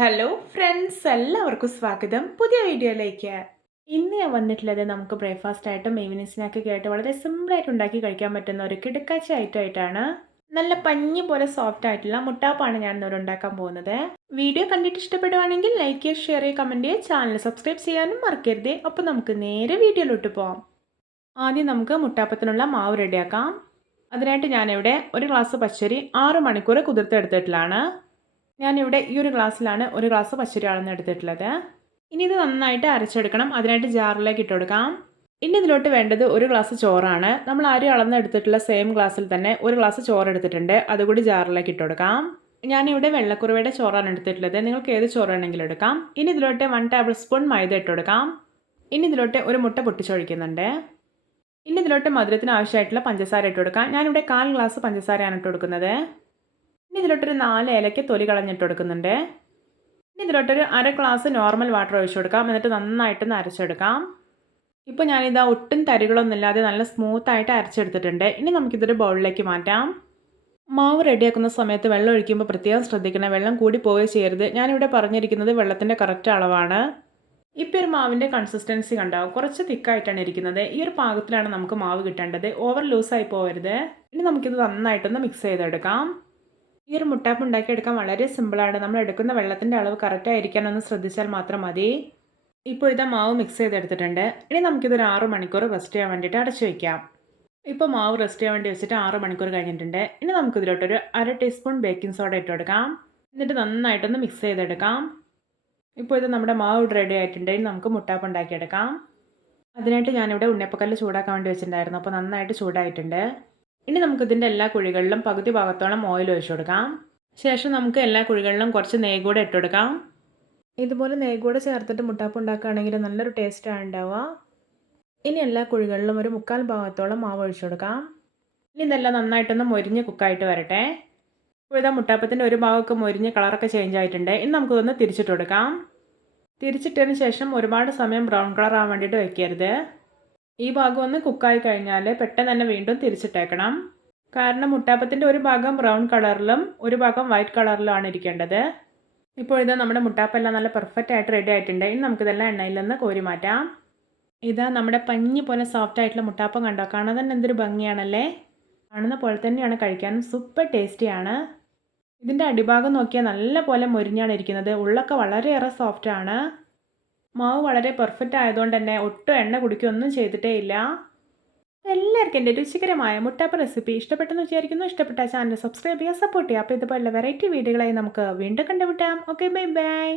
Hello friends എല്ലാവർക്കും സ്വാഗതം. പുതിയ വീഡിയോയിലേക്ക്. ഇന്ന് ഞാൻ വന്നിട്ടുള്ളത് നമുക്ക് ബ്രേക്ക്ഫാസ്റ്റ് ആയിട്ടും ഈവനിങ് സ്നാക്കൊക്കെ ആയിട്ട് വളരെ സിമ്പിളായിട്ട് ഉണ്ടാക്കി കഴിക്കാൻ പറ്റുന്ന ഒരു കിടക്കാച്ച ഐറ്റം ആയിട്ടാണ്. നല്ല പഞ്ഞി പോലെ സോഫ്റ്റ് ആയിട്ടുള്ള മുട്ടാപ്പാണ് ഞാൻ ഇന്നിവിടെ ഉണ്ടാക്കാൻ പോകുന്നത്. വീഡിയോ കണ്ടിട്ട് ഇഷ്ടപ്പെടുവാണെങ്കിൽ ലൈക്ക് ചെയ്യുക ഷെയർ ചെയ്യുക കമന്റ് ചെയ്യുക ചാനൽ സബ്സ്ക്രൈബ് ചെയ്യാനും മറക്കരുത്. അപ്പോൾ നമുക്ക് നേരെ വീഡിയോയിലോട്ട് പോവാം. ആദ്യം നമുക്ക് മുട്ടാപ്പത്തിനുള്ള മാവ് റെഡിയാക്കാം അതിനായിട്ട് ഞാനിവിടെ ഒരു ഗ്ലാസ് പച്ചരി ആറ് മണിക്കൂർ കുതിർത്തെടുത്തിട്ടുള്ളതാണ്. ഞാനിവിടെ ഈ ഒരു ഗ്ലാസ്സിലാണ് ഒരു ഗ്ലാസ് പച്ചരി അളന്ന് എടുത്തിട്ടുള്ളത്. ഇനി ഇത് നന്നായിട്ട് അരച്ചെടുക്കണം. അതിനായിട്ട് ജാറിലേക്ക് ഇട്ട് കൊടുക്കാം. ഇനി ഇതിലോട്ട് വേണ്ടത് ഒരു ഗ്ലാസ് ചോറാണ്. നമ്മൾ അരി അളന്നെടുത്തിട്ടുള്ള സെയിം ഗ്ലാസ്സിൽ തന്നെ ഒരു ഗ്ലാസ് ചോറ് എടുത്തിട്ടുണ്ട്. അതുകൂടി ജാറിലേക്ക് ഇട്ട് കൊടുക്കാം. ഞാനിവിടെ വെള്ളക്കുറുവയുടെ ചോറാണ് എടുത്തിട്ടുള്ളത്. നിങ്ങൾക്ക് ഏത് ചോറ് വേണമെങ്കിലും എടുക്കാം. ഇനി ഇതിലോട്ട് വൺ ടേബിൾ സ്പൂൺ മൈദ ഇട്ട് കൊടുക്കാം. ഇനി ഇതിലോട്ട് ഒരു മുട്ട പൊട്ടിച്ചൊഴിക്കുന്നുണ്ട്. ഇനി ഇതിലോട്ട് മധുരത്തിന് ആവശ്യമായിട്ടുള്ള പഞ്ചസാര ഇട്ട് കൊടുക്കാം. ഞാനിവിടെ കാൽ ഗ്ലാസ് പഞ്ചസാരയാണ് ഇട്ട് കൊടുക്കുന്നത്. ഇതിലോട്ടൊരു നാല് ഏലയ്ക്ക് തൊലി കളഞ്ഞിട്ട് കൊടുക്കുന്നുണ്ട്. ഇതിലോട്ടൊരു അര ഗ്ലാസ് നോർമൽ വാട്ടർ ഒഴിച്ചു കൊടുക്കാം. എന്നിട്ട് നന്നായിട്ടൊന്ന് അരച്ചെടുക്കാം. ഇപ്പോൾ ഞാനിതാ ഒട്ടും തരികളൊന്നും ഇല്ലാതെ നല്ല സ്മൂത്തായിട്ട് അരച്ചെടുത്തിട്ടുണ്ട്. ഇനി നമുക്കിതൊരു ബൗളിലേക്ക് മാറ്റാം. മാവ് റെഡിയാക്കുന്ന സമയത്ത് വെള്ളം ഒഴിക്കുമ്പോൾ പ്രത്യേകം ശ്രദ്ധിക്കണം. വെള്ളം കൂടി പോവുകയോ ചെയ്യരുത്. ഞാനിവിടെ പറഞ്ഞിരിക്കുന്നത് വെള്ളത്തിന്റെ കറക്റ്റ് അളവാണ്. ഇപ്പോൾ ഒരു മാവിന്റെ കൺസിസ്റ്റൻസി കണ്ടാവും കുറച്ച് തിക്കായിട്ടാണ് ഇരിക്കുന്നത്. ഈ ഒരു പാകത്തിലാണ് നമുക്ക് മാവ് കിട്ടേണ്ടത്. ഓവർ ലൂസായി പോകരുത് ഇനി നമുക്കിത് നന്നായിട്ടൊന്ന് മിക്സ് ചെയ്തെടുക്കാം. ഈ ഒരു മുട്ടാപ്പ് ഉണ്ടാക്കിയെടുക്കാൻ വളരെ സിമ്പിളാണ്. നമ്മൾ എടുക്കുന്ന വെള്ളത്തിന്റെ അളവ് കറക്റ്റ് ആയിരിക്കാനൊന്ന് ശ്രദ്ധിച്ചാൽ മാത്രം മതി. ഇപ്പോൾ ഇതാ മാവ് മിക്സ് ചെയ്തെടുത്തിട്ടുണ്ട്. ഇനി നമുക്കിതൊരു ആറ് മണിക്കൂർ റെസ്റ്റ് ചെയ്യാൻ വേണ്ടിയിട്ട് അടച്ചു വയ്ക്കാം ഇപ്പോൾ മാവ് റെസ്റ്റ് ചെയ്യാൻ വേണ്ടി വെച്ചിട്ട് ആറ് മണിക്കൂർ കഴിഞ്ഞിട്ടുണ്ട്. ഇനി നമുക്കിതിലോട്ടൊരു അര ടീസ്പൂൺ ബേക്കിംഗ് സോഡ ഇട്ട് കൊടുക്കാം. എന്നിട്ട് നന്നായിട്ടൊന്ന് മിക്സ് ചെയ്തെടുക്കാം. ഇപ്പോൾ ഇത് നമ്മുടെ മാവ് റെഡി ആയിട്ടുണ്ട്. ഇനി നമുക്ക് മുട്ടാപ്പ് ഉണ്ടാക്കിയെടുക്കാം. അതിനായിട്ട് ഞാനിവിടെ ഉണ്ണിയപ്പക്കല്ല് ചൂടാക്കാൻ വേണ്ടി വെച്ചിട്ടുണ്ടായിരുന്നു. അപ്പോൾ നന്നായിട്ട് ചൂടായിട്ടുണ്ട്. ഇനി നമുക്ക് ഇതിന്റെ എല്ലാ കുഴികളിലും പകുതി ഭാഗത്തോളം ഓയിൽ ഒഴിച്ചു കൊടുക്കാം. ശേഷം നമുക്ക് എല്ലാ കുഴികളിലും കുറച്ച് നെയ്യ് കൂടെ ഇട്ട് കൊടുക്കാം. ഇതുപോലെ നെയ്യ് കൂടെ ചേർത്തിട്ട് മുട്ടാപ്പ് ഉണ്ടാക്കുകയാണെങ്കിൽ നല്ലൊരു ടേസ്റ്റാണ് ഉണ്ടാവുക. ഇനി എല്ലാ കുഴികളിലും ഒരു മുക്കാൽ ഭാഗത്തോളം മാവ് ഒഴിച്ചു കൊടുക്കാം. ഇനി ഇതെല്ലാം നന്നായിട്ടൊന്ന് മൊരിഞ്ഞ് കുക്കായിട്ട് വരട്ടെ. ഇപ്പോൾ ഇതാ മുട്ടാപ്പത്തിന്റെ ഒരു ഭാഗമൊക്കെ മൊരിഞ്ഞ് കളറൊക്കെ ചേഞ്ച് ആയിട്ടുണ്ട്. ഇനി നമുക്കിതൊന്ന് തിരിച്ചിട്ട് കൊടുക്കാം. തിരിച്ചിട്ടതിന് ശേഷം ഒരുപാട് സമയം ബ്രൗൺ കളർ ആവാൻ വേണ്ടിയിട്ട് വെക്കരുത്. ഈ ഭാഗം ഒന്ന് കുക്കായി കഴിഞ്ഞാൽ പെട്ടെന്ന് തന്നെ വീണ്ടും തിരിച്ചിട്ടേക്കണം. കാരണം മുട്ടാപ്പത്തിന്റെ ഒരു ഭാഗം ബ്രൗൺ കളറിലും ഒരു ഭാഗം വൈറ്റ് കളറിലുമാണ് ഇരിക്കേണ്ടത്. ഇപ്പോൾ ഇത് നമ്മുടെ മുട്ടാപ്പെല്ലാം നല്ല പെർഫെക്റ്റ് ആയിട്ട് റെഡി ആയിട്ടുണ്ട്. ഇനി നമുക്കിതെല്ലാം എണ്ണയിൽ നിന്ന് കോരി മാറ്റാം. ഇതാ നമ്മുടെ പഞ്ഞി പോലെ സോഫ്റ്റ് ആയിട്ടുള്ള മുട്ടാപ്പം കണ്ടോ? കാണാൻ തന്നെ എന്തൊരു ഭംഗിയാണല്ലേ? കാണുന്ന പോലെ തന്നെയാണ് കഴിക്കാനും സൂപ്പർ ടേസ്റ്റിയാണ് ഇതിന്റെ അടിഭാഗം നോക്കിയാൽ നല്ല പോലെ മൊരിഞ്ഞാണ് ഇരിക്കുന്നത്. ഉള്ളൊക്കെ വളരെയേറെ സോഫ്റ്റാണ് മാവ് വളരെ പെർഫെക്റ്റ് ആയതുകൊണ്ട് തന്നെ ഒട്ടും എണ്ണ കുടിക്കുകയൊന്നും ചെയ്തിട്ടേ ഇല്ല എല്ലാവർക്കും എന്റെ രുചികരമായ മുട്ടാപ്പ റെസിപ്പി ഇഷ്ടപ്പെട്ടെന്ന് വിചാരിക്കുന്നു. ഇഷ്ടപ്പെട്ട ചാനൽ സബ്സ്ക്രൈബ് ചെയ്യുക സപ്പോർട്ട് ചെയ്യുക. അപ്പോൾ ഇതുപോലുള്ള വെറൈറ്റി വീഡിയോകളായി നമുക്ക് വീണ്ടും കണ്ടുമുട്ടാം. Okay bye bye